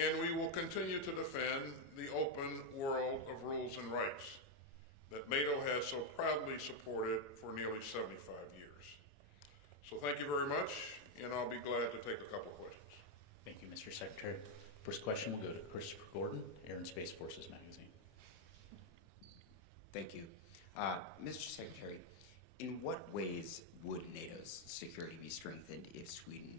And we will continue to defend the open world of rules and rights that NATO has so proudly supported for nearly 75 years. So thank you very much, and I'll be glad to take a couple of questions. Thank you, Mr. Secretary. First question will go to Christopher Gordon, Air and Space Forces Magazine. Thank you. Mr. Secretary, in what ways would NATO's security be strengthened if Sweden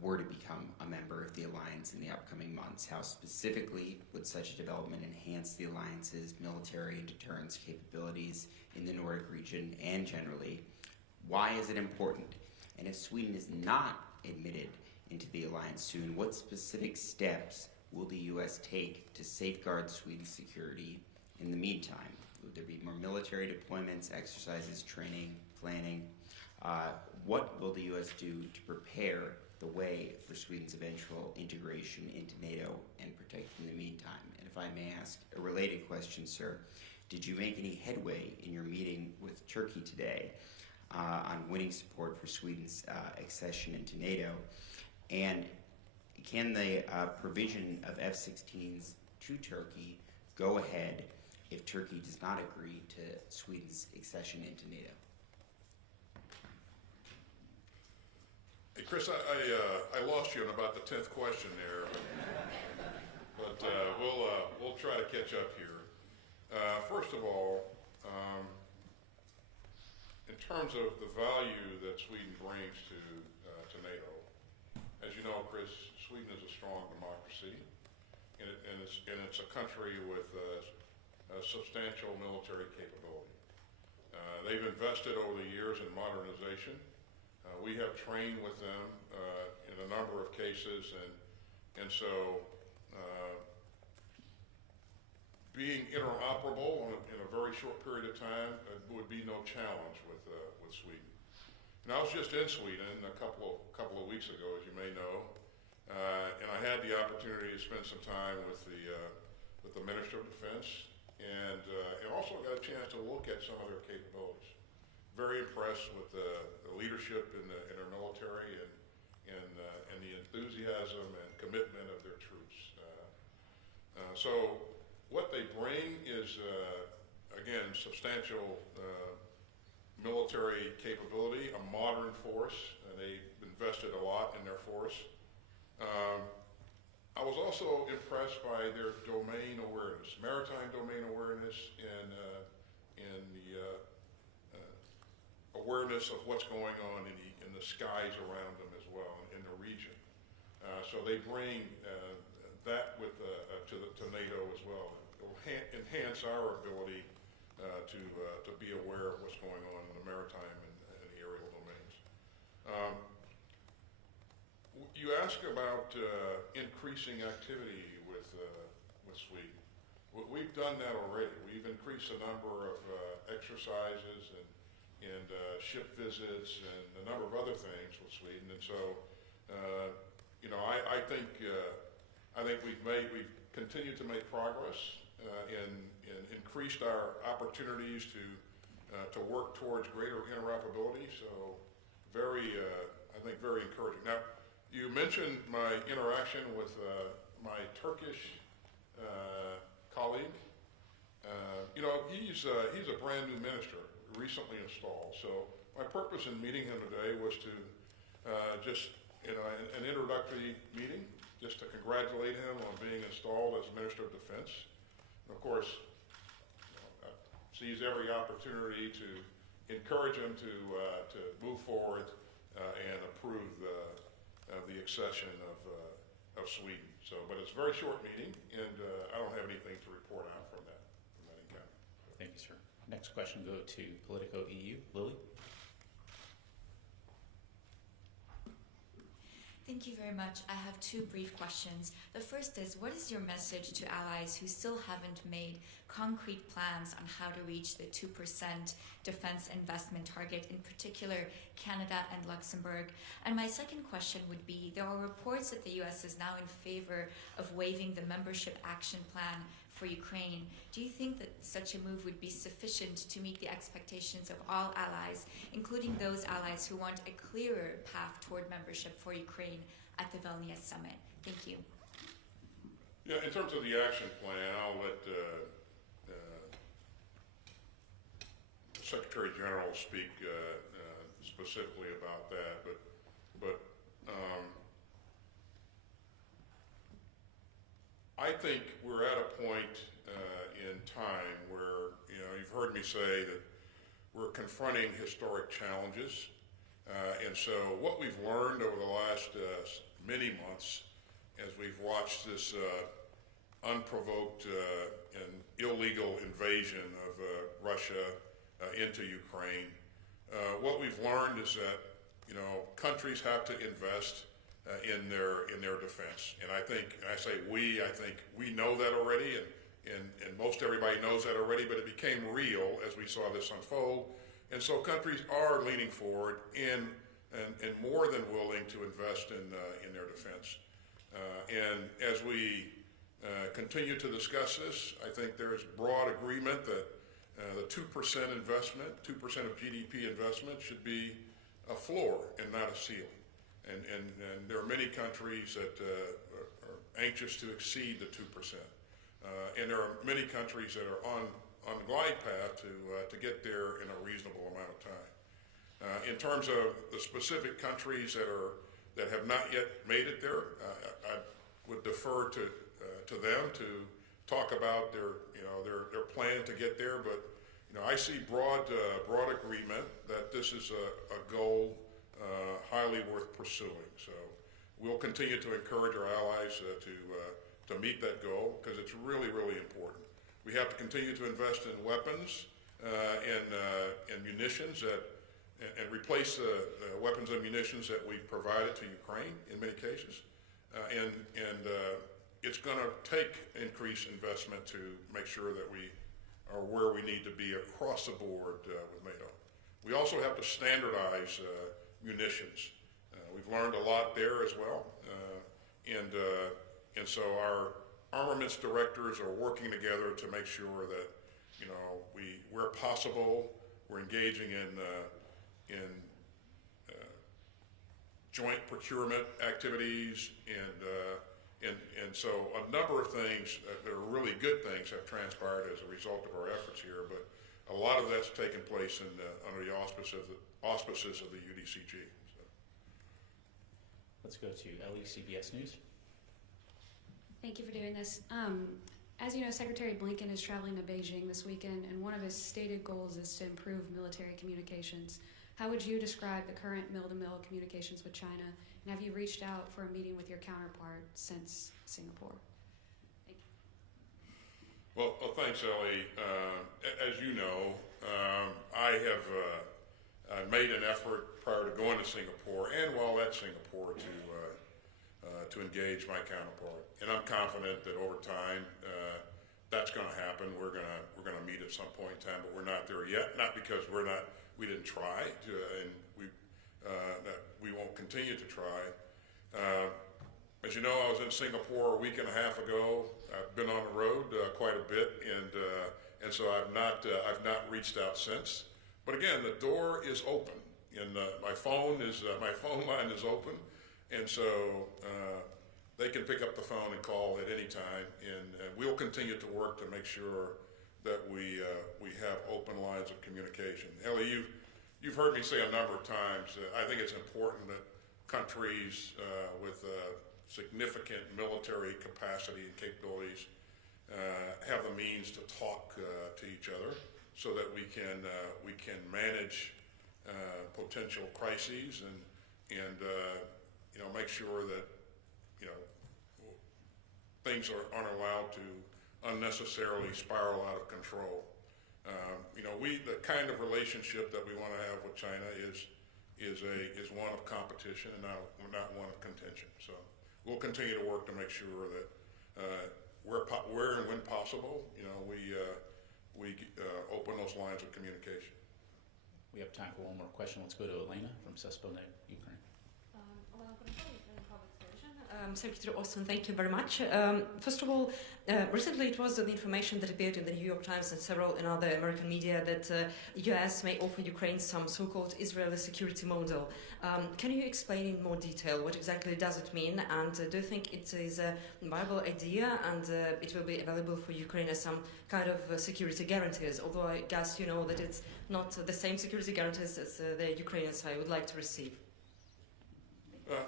were to become a member of the alliance in the upcoming months? How specifically would such a development enhance the alliance's military and deterrence capabilities in the Nordic region and generally? Why is it important? And if Sweden is not admitted into the alliance soon, what specific steps will the U.S. take to safeguard Sweden's security in the meantime? Would there be more military deployments, exercises, training, planning? What will the U.S. do to prepare the way for Sweden's eventual integration into NATO and protect in the meantime? And if I may ask a related question, sir, did you make any headway in your meeting with Turkey today on winning support for Sweden's accession into NATO? And can the provision of F-16s to Turkey go ahead if Turkey does not agree to Sweden's accession into NATO? Hey, Chris, I lost you on about the 10th question there, but we'll try to catch up here. First of all, in terms of the value that Sweden brings to NATO, as you know, Chris, Sweden is a strong democracy, and it's a country with a substantial military capability. They've invested over the years in modernization. We have trained with them in a number of cases, and so being interoperable in a very short period of time would be no challenge with Sweden. And I was just in Sweden a couple of weeks ago, as you may know, and I had the opportunity to spend some time with the Minister of Defense, and also got a chance to look at some of their capabilities. Very impressed with the leadership in our military and the enthusiasm and commitment of their troops. So what they bring is, again, substantial military capability, a modern force, and they've invested a lot in their force. I was also impressed by their domain awareness, maritime domain awareness, and the awareness of what's going on in the skies around them as well, in the region. So they bring that to NATO as well. It will enhance our ability to be aware of what's going on in the maritime and the aerial domains. You ask about increasing activity with Sweden. We've done that already. We've increased the number of exercises and ship visits and a number of other things with Sweden, and so I think we've continued to make progress and increased our opportunities to work towards greater interoperability. So I think very encouraging. Now, you mentioned my interaction with my Turkish colleague. He's a brand new minister, recently installed. So my purpose in meeting him today was to just, an introductory meeting, just to congratulate him on being installed as Minister of Defense. And of course, seize every opportunity to encourage him to move forward and approve the accession of Sweden. So, but it's a very short meeting, and I don't have anything to report on from that encounter. Thank you, sir. Next question go to Politico EU. Lily? Thank you very much. I have two brief questions. The first is, what is your message to allies who still haven't made concrete plans on how to reach the 2% defense investment target, in particular Canada and Luxembourg? And my second question would be, there are reports that the U.S. is now in favor of waiving the membership action plan for Ukraine. Do you think that such a move would be sufficient to meet the expectations of all allies, including those allies who want a clearer path toward membership for Ukraine at the Vilnius summit? Thank you. Yeah, in terms of the action plan, I'll let Secretary General speak specifically about that, but I think we're at a point in time where, you've heard me say that we're confronting historic challenges, and so what we've learned over the last many months as we've watched this unprovoked and illegal invasion of Russia into Ukraine, what we've learned is that countries have to invest in their defense, and I think we know that already, and most everybody knows that already, but it became real as we saw this unfold, and so countries are leaning forward and more than willing to invest in their defense. And as we continue to discuss this, I think there is broad agreement that the 2% investment, 2% of GDP investment should be a floor and not a ceiling. And there are many countries that are anxious to exceed the 2%. And there are many countries that are on the glide path to get there in a reasonable amount of time. In terms of the specific countries that have not yet made it there, I would defer to them to talk about their plan to get there. But I see broad agreement that this is a goal highly worth pursuing. So we'll continue to encourage our allies to meet that goal, because it's really, really important. We have to continue to invest in weapons and munitions and replace the weapons and munitions that we provided to Ukraine in many cases. And it's going to take increased investment to make sure that we are where we need to be across the board with NATO. We also have to standardize munitions. We've learned a lot there as well. And so our armaments directors are working together to make sure that, where possible, we're engaging in joint procurement activities, and so a number of things that are really good things have transpired as a result of our efforts here, but a lot of that's taken place under the auspices of the UDCG. So. Let's go to LECBS News. Thank you for doing this. As you know, Secretary Blinken is traveling to Beijing this weekend, and one of his stated goals is to improve military communications. How would you describe the current mill-to-mill communications with China, and have you reached out for a meeting with your counterpart since Singapore? Thank you. Well, thanks, Ellie. As you know, I have made an effort prior to going to Singapore and while at Singapore to engage my counterpart, and I'm confident that over time that's going to happen. We're going to meet at some point in time, but we're not there yet. Not because we didn't try, and that we won't continue to try. As you know, I was in Singapore a week and a half ago. I've been on the road quite a bit, and so I've not reached out since. But again, the door is open, and my phone line is open, and so they can pick up the phone and call at any time, and we'll continue to work to make sure that we have open lines of communication. Ellie, you've heard me say a number of times that I think it's important that countries with significant military capacity and capabilities have the means to talk to each other, so that we can manage potential crises and make sure that things aren't allowed to unnecessarily spiral out of control. The kind of relationship that we want to have with China is one of competition and not one of contention. So we'll continue to work to make sure that where and when possible, we open those lines of communication. We have time for one more question. Let's go to Elena from Sesponet, Ukraine. Олена Конкова, Ukrainian Public Station. Secretary Austin, thank you very much. First of all, recently it was the information that appeared in the New York Times and several in other American media that U.S. may offer Ukraine some so-called Israeli security model. Can you explain in more detail what exactly does it mean, and do you think it is a viable idea and it will be available for Ukraine as some kind of security guarantees, although I guess you know that it's not the same security guarantees as the Ukrainian side would like to receive?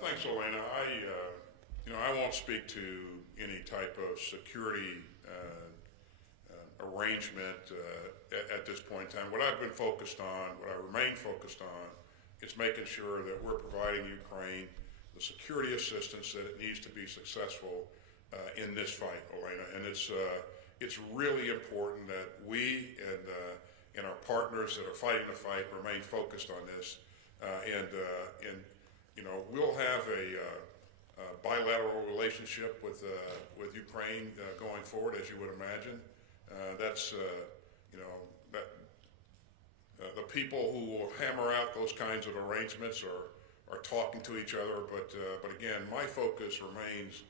Thanks, Elena. I won't speak to any type of security arrangement at this point in time. What I've been focused on, what I remain focused on, is making sure that we're providing Ukraine the security assistance that it needs to be successful in this fight, Elena. And it's really important that we and our partners that are fighting the fight remain focused on this. We'll have a bilateral relationship with Ukraine going forward, as you would imagine. The people who will hammer out those kinds of arrangements are talking to each other. But again, my focus remains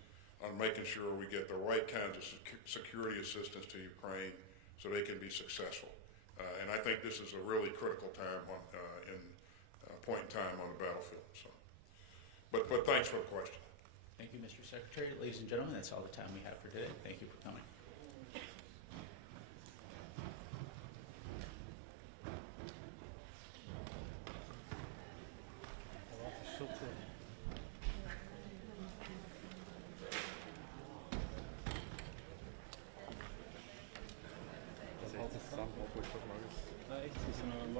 on making sure we get the right kinds of security assistance to Ukraine so they can be successful. And I think this is a really critical time point in time on the battlefield. So, but thanks for the question. Thank you, Mr. Secretary. Ladies and gentlemen, that's all the time we have for today. Thank you for coming.